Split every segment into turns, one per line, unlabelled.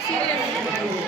寂しいです。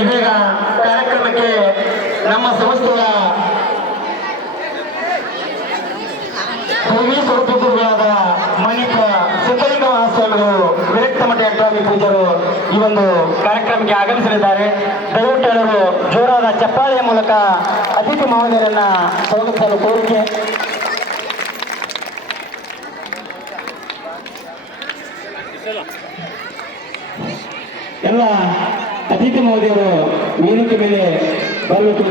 ಇದೀಗ ಕಾರ್ಯಕ್ರಮಕ್ಕೆ ನಮ್ಮ ಸಂಸ್ಥೆಯ ಭೂಮಿ ಸ್ವರೂಪಗಳಾದ ಮಣಿಕ ಸಿದ್ದಲಿಂಗ ಮಹಾಸ್ವಾಮಿಗಳು ವಿರಕ್ತ ಮಠ ಅಡ್ಡಾಮಿ ಪೂಜರು ಈ ಒಂದು ಕಾರ್ಯಕ್ರಮಕ್ಕೆ ಆಗಮಿಸಲಿದ್ದಾರೆ. ದಯವಿಟ್ಟು ಜೋರಾದ ಚಪ್ಪಾಳೆಯ ಮೂಲಕ ಅತಿಥಿ ಮಹೋದಯರನ್ನ ಸ್ವಾಗತಿಸಲು ಕೋರಿಕೆ. ಎಲ್ಲ ಅತಿಥಿ ಮಹೋದಯರು ವೇದಿಕೆ ಮೇಲೆ ಬರಬೇಕು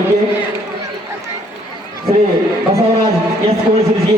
ಶ್ರೀ ಬಸವರಾಜ್ ಎಸ್ ಕೋಳಿಸಿರಿಸಿ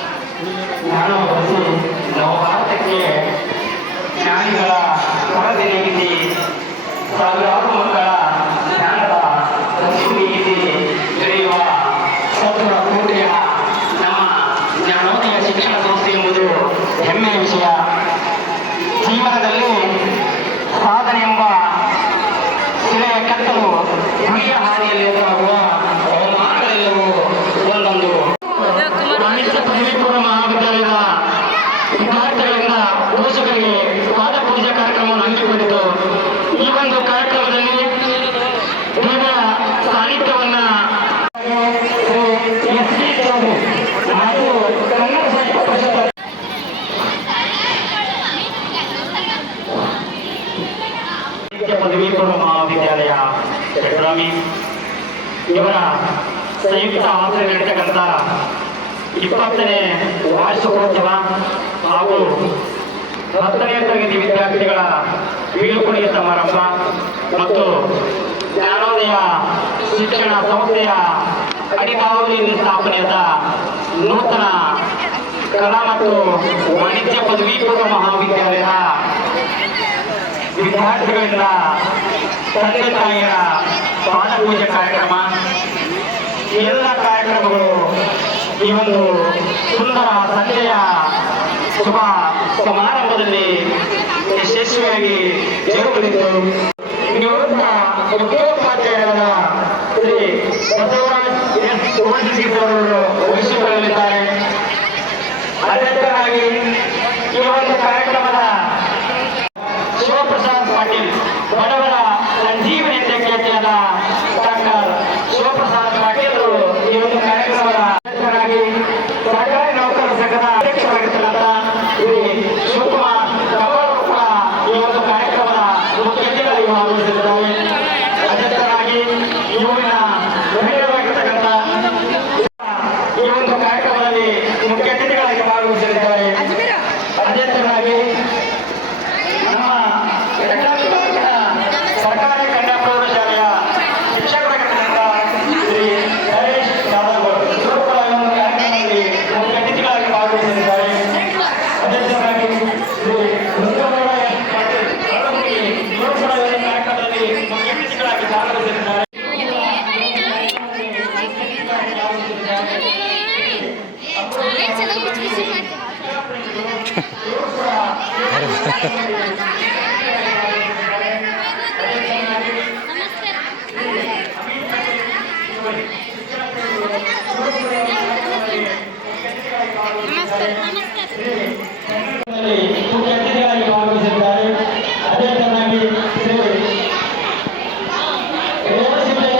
ನಾನು ಬಯಸಿ ನಮ್ಮ ಭಾರತಕ್ಕೆ ಜ್ಞಾನಿಗಳ ಕೊರತೆ ನೀಗಿಸಿ ಸಾವಿರಾರು ಮಕ್ಕಳ ಪದವಿ ಪೂರ್ವ ಮಹಾವಿದ್ಯಾಲಯ ಬೆಳಗಾವಿ ಇವರ ಸಂಯುಕ್ತ ಆಶ್ರಯ ನಡೀತಕ್ಕಂಥ ಇಪ್ಪತ್ತನೇ ವಾರ್ಷಿಕೋತ್ಸವ ಹಾಗೂ ಹತ್ತನೇ ತರಗತಿ ವಿದ್ಯಾರ್ಥಿಗಳ ಬೀಳ್ಕೊಡುಗೆ ಸಮಾರಂಭ ಮತ್ತು ಜ್ಞಾನೋದಯ ಶಿಕ್ಷಣ ಸಂಸ್ಥೆಯ ಅಡಿಭಾಗದಲ್ಲಿ ಸ್ಥಾಪನೆಯಾದ ನೂತನ ಕಲಾ ಮತ್ತು ವಾಣಿಜ್ಯ ಪದವಿ ಪೂರ್ವ ಮಹಾವಿದ್ಯಾಲಯದ ವಿದ್ಯಾರ್ಥಿಗಳಿಂದ ತಂದೆ ತಾಯಿಯ ಪಾಠ ಪೂಜೆ ಕಾರ್ಯಕ್ರಮ ಎಲ್ಲ ಕಾರ್ಯಕ್ರಮಗಳು ಈ ಒಂದು ಸುಂದರ ಸಂಜೆಯ ಶುಭ ಸಮಾರಂಭದಲ್ಲಿ ಯಶಸ್ವಿಯಾಗಿ ಜರುಗಲಿದ್ದು ಮುಖ್ಯೋಪಾಧ್ಯಾಯರಾದ ಶ್ರೀ ಬಸವರಾಜ್ ಎಸ್ ಅವರು ವಹಿಸಿಕೊಳ್ಳಲಿದ್ದಾರೆ ಅಧ್ಯಕ್ಷರಾಗಿ ಈ ಒಂದು ಕಾರ್ಯಕ್ರಮದ ಶಿವಪ್ರಸಾದ್ ಪಾಟೀಲ್ ಬಡವರ ಸಂಜೀವನಿ ಅಂತ ಖ್ಯಾತಿಯಾದ ಡಾಕ್ಟರ್ ಶಿವಪ್ರಸಾದ್ ಪಾಟೀಲ್ ಅವರು ಈ ಒಂದು ಕಾರ್ಯಕ್ರಮದ ಅಧ್ಯಕ್ಷರಾಗಿ ಸರ್ಕಾರಿ ನೌಕರರ ಸಂಘದ ಅಧ್ಯಕ್ಷರಾಗಿರ್ತಕ್ಕಂಥ ಶ್ರೀ ಶಿವಕುಮಾರ್ ಕಬ್ಬಾಳ್ ಕೂಡ ಈ ಒಂದು ಕಾರ್ಯಕ್ರಮದ ಮುಖ್ಯ ಅತಿಥಿಗಳಾಗಿ ಭಾಗವಹಿಸಿದ್ದಾರೆ ಅಧ್ಯಕ್ಷರಾಗಿ ಈ ಊರಿನ ಮಹಿಳೆಯರಾಗಿರ್ತಕ್ಕಂಥ ಈ ಒಂದು ಕಾರ್ಯಕ್ರಮದಲ್ಲಿ ಮುಖ್ಯ ಅತಿಥಿಗಳಾಗಿ ಭಾಗವಹಿಸಲಿದ್ದಾರೆ ಅಧ್ಯಕ್ಷರಾಗಿ ಮುಖ್ಯ ಅತಿಥಿಗಳಾಗಿ ಭಾಗವಹಿಸಿದ್ದಾರೆ ಅದೇ ತರನಾಗಿ ಶ್ರೀ ರೇವಣಸಿದ್ದಯ್ಯ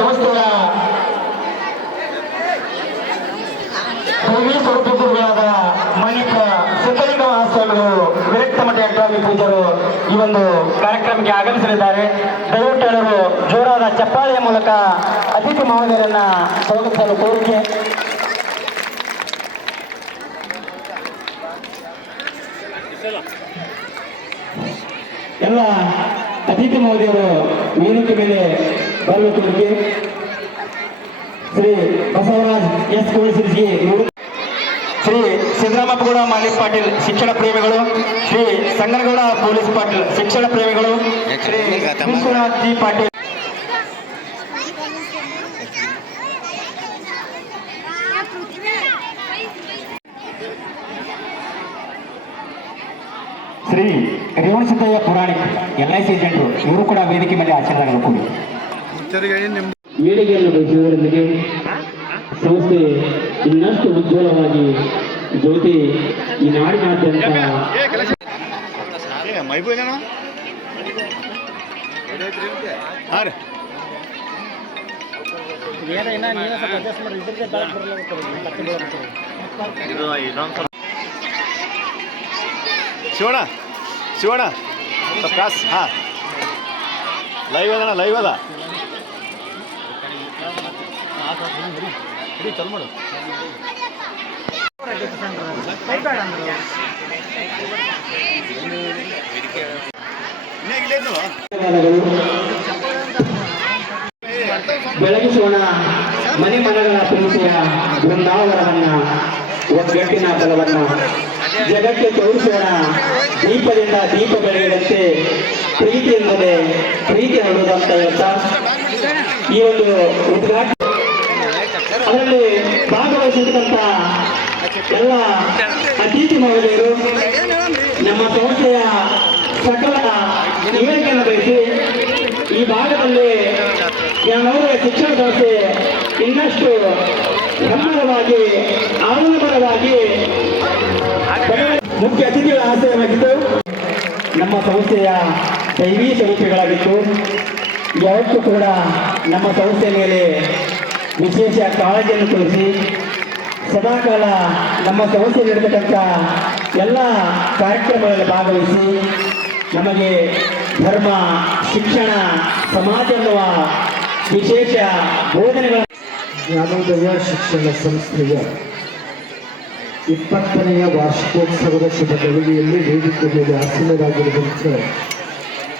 ಸಂಸ್ಥೆಯ ಭೂಮಿ ಸ್ವರೂಪಗಳಾದ ಮಣಿಕ ಸಿದ್ದಲಿಂಗ ಮಹಾಸ್ವಾಮಿಗಳು ವಿರಕ್ತ ಮಠ ಪೂಜರು ಈ ಒಂದು ಕಾರ್ಯಕ್ರಮಕ್ಕೆ ಆಗಮಿಸಲಿದ್ದಾರೆ. ದಯವಿಟ್ಟು ಎಲ್ಲರೂ ಜೋರಾದ ಚಪ್ಪಾಳೆಯ ಮೂಲಕ ಅತಿಥಿ ಮಹೋದಯರನ್ನ ಸ್ವಾಗತಿಸಲು ಕೋರಿಕೆ. ಎಲ್ಲ ಅತಿಥಿ ಮಹೋದಯರು ವೇದಿಕೆ ಮೇಲೆ ಬರಲು ಶ್ರೀ ಬಸವರಾಜ್ ಎಸ್ ಕೋಳಿಸಿರಿಸಿ ಶ್ರೀ ಸಿದ್ದರಾಮಪ್ಪಗೌಡ, ಮಾಲಿಕ್ ಪಾಟೀಲ್, ಶಿಕ್ಷಣ ಪ್ರೇಮಿಗಳು. ಶ್ರೀ ಸಂಗನಗೌಡ ಪೊಲೀಸ್ ಪಾಟೀಲ್, ಶಿಕ್ಷಣ ಪ್ರೇಮಿಗಳು. Shri Vishwanath G Patil. Shri Revanasiddayya Puranik L I C agent ಇವರು ಕೂಡ ವೇದಿಕೆ ಮೇಲೆ ಆಚರಣೆಗಳು ಕೂಡಿ.
ಏಳಿಗೆಯನ್ನು ಬಯಸುವುದರೊಂದಿಗೆ ಸಂಸ್ಥೆ ಇನ್ನಷ್ಟು ಉಜ್ವಲವಾಗಿ ಜ್ಯೋತಿ ಈ ನಾಡಿನಾದ್ಯಂತ
ಶಿವಣ ಶಿವಣ ಹಾಂ ರೀ. ಲೈವ್ ಅದಣ್ಣ ಲೈವ್ ಅದ.
ಬೆಳಗಿಸೋಣ ಮನೆ ಮನಗಳ ಪ್ರೀತಿಯ ಬೃಂದಾವನವನ್ನ ಒಗ್ಗಟ್ಟಿನ ಬಲವನ್ನ. ಜಗಕ್ಕೆ ತೋರಿಸೋಣ ದೀಪದಿಂದ ದೀಪ ಬೆಳೆಯದಂತೆ ಪ್ರೀತಿ ಎಂಬುದೇ ಪ್ರೀತಿ ಹರಡುವುದು ಅಂತ ಹೇಳ್ತಾ ಈ ಒಂದು ಉದ್ಘಾಟನೆ ಅದರಲ್ಲಿ ಭಾಗವಹಿಸಿರ್ತಕ್ಕಂಥ ಎಲ್ಲ ಅತಿಥಿ ಮಹಿಳೆಯರು, ನಮ್ಮ ಸಂಸ್ಥೆಯ ಸಕಲ ಇವೆಂಟನ್ನು ಬಯಸಿ ಈ ಭಾಗದಲ್ಲಿ ಜ್ಞಾನೋದಯ ಶಿಕ್ಷಣ ಸಂಸ್ಥೆ ಇನ್ನಷ್ಟು ಹೆಮ್ಮರವಾಗಿ ಆನಂದಮರವಾಗಿ ಮುಖ್ಯ ಅತಿಥಿಗಳ ಆಶ್ರಯವಾಗಿದ್ದು, ನಮ್ಮ ಸಂಸ್ಥೆಯ ದೈವೀ ಸ್ವರೂಪಿಗಳಾಗಿದ್ದು, ಯಾವತ್ತೂ ಕೂಡ ನಮ್ಮ ಸಂಸ್ಥೆ ಮೇಲೆ ವಿಶೇಷ ಕಾಳಜಿಯನ್ನು ತೋರಿಸಿ ಸದಾಕಾಲ ನಮ್ಮ ಸಂಸ್ಥೆ ನೀಡತಕ್ಕಂಥ ಎಲ್ಲ ಕಾರ್ಯಕ್ರಮಗಳಲ್ಲಿ ಭಾಗವಹಿಸಿ ನಮಗೆ ಧರ್ಮ, ಶಿಕ್ಷಣ, ಸಮಾಜ ಎನ್ನುವ ವಿಶೇಷ ಬೋಧನೆಗಳ
ಜ್ಞಾನೋದಯ ಶಿಕ್ಷಣ ಸಂಸ್ಥೆಯ ಇಪ್ಪತ್ತನೆಯ ವಾರ್ಷಿಕೋತ್ಸವದ ಶುಭ ಗಳಿಗೆಯಲ್ಲಿ ವೇದಿಕೆ ಮೇಲೆ ಆಸೀನರಾಗಿರುವಂಥ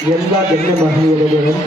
ಎಲ್ಲ ಗಣ್ಯ ಮಹಿಳೆಯರು